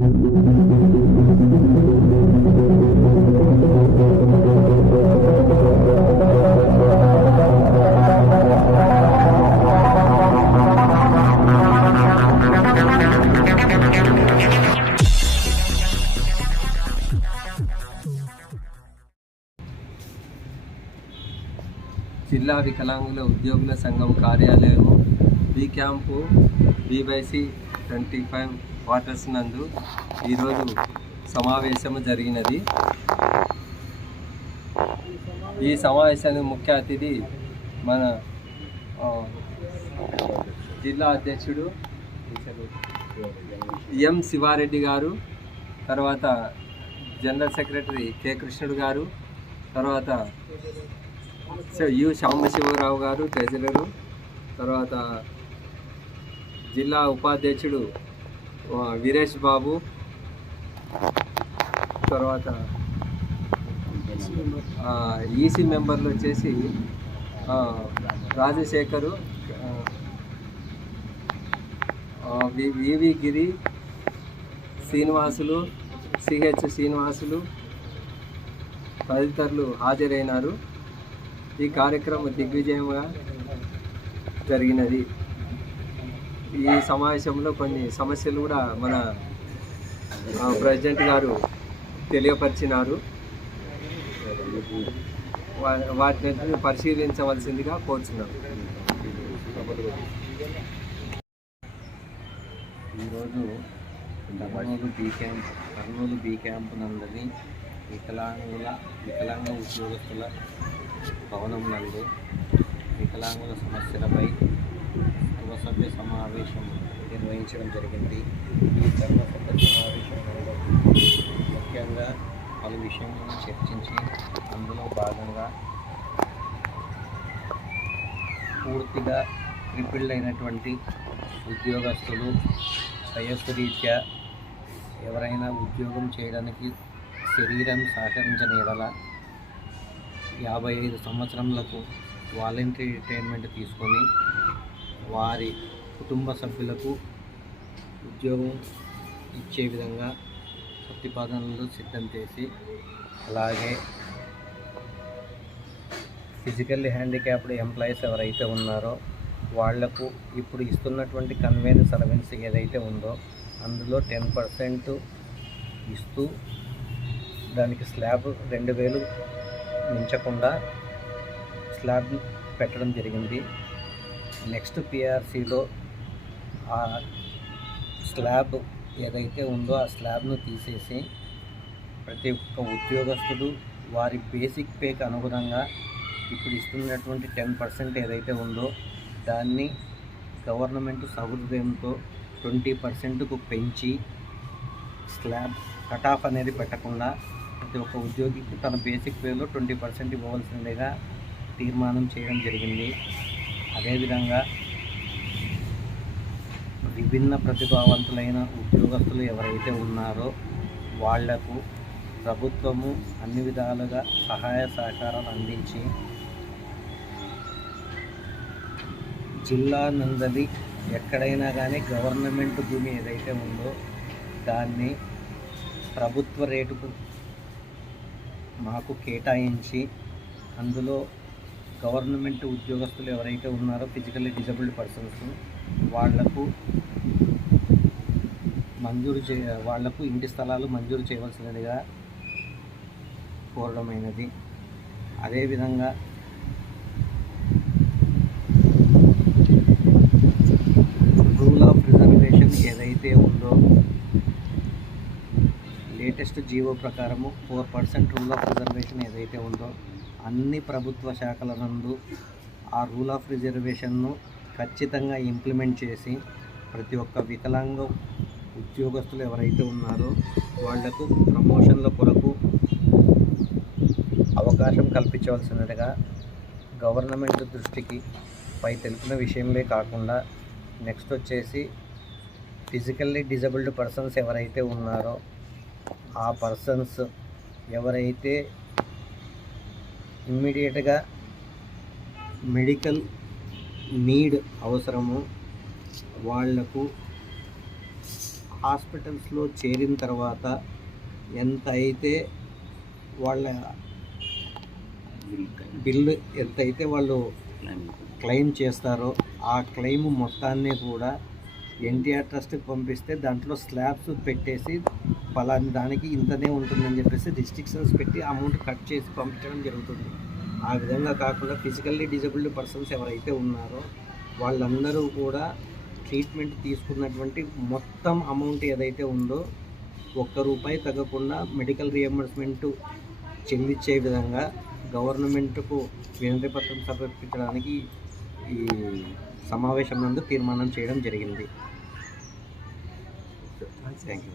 జిల్లా వికలాంగుల ఉద్యోగుల సంఘం కార్యాలయం బి క్యాంపు BYC 25 క్వార్టర్స్ నందు ఈరోజు సమావేశం జరిగినది. ఈ సమావేశానికి ముఖ్య అతిథి మన జిల్లా అధ్యక్షుడు ఎం శివారెడ్డి గారు, తర్వాత జనరల్ సెక్రటరీ కె కృష్ణుడు గారు, తర్వాత యు సాంబశివరావు గారు ట్రెజరరు, తర్వాత జిల్లా ఉపాధ్యక్షుడు వీరేష్ బాబు, తర్వాత ఈసీ మెంబర్లు వచ్చేసి రాజశేఖరు, వివి గిరి, శ్రీనివాసులు, సిహెచ్ శ్రీనివాసులు తదితరులు హాజరైనారు. ఈ కార్యక్రమం దిగ్విజయంగా జరిగినది. ఈ సమావేశంలో కొన్ని సమస్యలు కూడా మన ప్రెసిడెంట్ గారు తెలియపరిచినారు. వాటిని పరిశీలించవలసిందిగా కోరుచున్నాను. ఈరోజు కర్నూలు బి క్యాంపు నందని వికలాంగ ఉద్యోగస్తుల భవనం నందు వికలాంగుల సమస్యలపై సర్వసభ్య సమావేశం నిర్వహించడం జరిగింది. ఈ సర్వసభ్య సమావేశంలో ముఖ్యంగా పలు విషయాలను చర్చించి అందులో భాగంగా పూర్తిగా క్రిపిల్డ్ అయినటువంటి ఉద్యోగస్తులు వయస్సురీత్యా ఎవరైనా ఉద్యోగం చేయడానికి శరీరం సహకరించని ఎడల 55 సంవత్సరములకు వాలంటరీ రిటైర్మెంట్ తీసుకొని వారి కుటుంబ సభ్యులకు ఉద్యోగం ఇచ్చే విధంగా ప్రతిపాదనలు సిద్ధం చేసి, అలాగే ఫిజికల్లీ హ్యాండిక్యాప్డ్ ఎంప్లాయీస్ ఎవరైతే ఉన్నారో వాళ్లకు ఇప్పుడు ఇస్తున్నటువంటి కన్వీనెన్స్ అలవెన్స్ ఏదైతే ఉందో అందులో 10% ఇస్తూ దానికి స్లాబ్ 2000 మించకుండా స్లాబ్ పెట్టడం జరిగింది. నెక్స్ట్ PRCలో ఆ స్లాబ్ ఏదైతే ఉందో ఆ స్లాబ్ను తీసేసి ప్రతి ఒక్క ఉద్యోగస్తుడు వారి బేసిక్ పేకి అనుగుణంగా ఇప్పుడు ఇస్తున్నటువంటి 10% ఏదైతే ఉందో దాన్ని గవర్నమెంట్ సహృదయంతో 20%కు పెంచి స్లాబ్ కట్ ఆఫ్ అనేది పెట్టకుండా ప్రతి ఒక్క ఉద్యోగికి తన బేసిక్ పేలో 20% ఇవ్వవలసిందిగా తీర్మానం చేయడం జరిగింది. అదేవిధంగా విభిన్న ప్రతిభావంతులైన ఉద్యోగస్తులు ఎవరైతే ఉన్నారో వాళ్లకు ప్రభుత్వము అన్ని విధాలుగా సహాయ సహకారాలు అందించి జిల్లా నందలి ఎక్కడైనా కానీ గవర్నమెంట్ భూమి ఏదైతే ఉందో దాన్ని ప్రభుత్వ రేటుకు మాకు కేటాయించి అందులో గవర్నమెంట్ ఉద్యోగస్తులు ఎవరైతే ఉన్నారో ఫిజికల్లీ డిజబుల్డ్ పర్సన్స్ వాళ్లకు ఇంటి స్థలాలు మంజూరు చేయవలసినదిగా కోరడమైనది. అదేవిధంగా రూల్ ఆఫ్ రిజర్వేషన్ ఏదైతే ఉందో లేటెస్ట్ జీవో ప్రకారము 4% రూల్ ఆఫ్ రిజర్వేషన్ ఏదైతే ఉందో అన్ని ప్రభుత్వ శాఖల నందు ఆ రూల్ ఆఫ్ రిజర్వేషన్ను ఖచ్చితంగా ఇంప్లిమెంట్ చేసి ప్రతి ఒక్క వికలాంగ ఉద్యోగస్తులు ఎవరైతే ఉన్నారో వాళ్లకు ప్రమోషన్ల కొరకు అవకాశం కల్పించవలసినదిగా గవర్నమెంట్ దృష్టికి పై తెలిపిన విషయంలో కాకుండా నెక్స్ట్ వచ్చేసి ఫిజికల్లీ డిజబుల్డ్ పర్సన్స్ ఎవరైతే ఉన్నారో ఆ పర్సన్స్ ఎవరైతే ఇమ్మీడియట్గా మెడికల్ నీడ్ అవసరము వాళ్లకు హాస్పిటల్స్లో చేరిన తర్వాత ఎంత అయితే వాళ్ళ బిల్లు ఎంతైతే వాళ్ళు క్లెయిమ్ చేస్తారో ఆ క్లెయిమ్ మొత్తాన్ని కూడా ఎన్టీఆర్ ట్రస్ట్కి పంపిస్తే దాంట్లో స్లాబ్స్ పెట్టేసి పలాని దానికి ఇంతనే ఉంటుందని చెప్పేసి రిస్ట్రిక్షన్స్ పెట్టి అమౌంట్ కట్ చేసి పంపించడం జరుగుతుంది. ఆ విధంగా కాకుండా ఫిజికల్లీ డిజబుల్డ్ పర్సన్స్ ఎవరైతే ఉన్నారో వాళ్ళందరూ కూడా ట్రీట్మెంట్ తీసుకున్నటువంటి మొత్తం అమౌంట్ ఏదైతే ఉందో ₹1 తగ్గకుండా మెడికల్ రియంబర్స్మెంట్ చెల్లించే విధంగా గవర్నమెంట్కు వినతిపత్రం సమర్పించడానికి ఈ సమావేశం నందు తీర్మానం చేయడం జరిగింది. Thank you.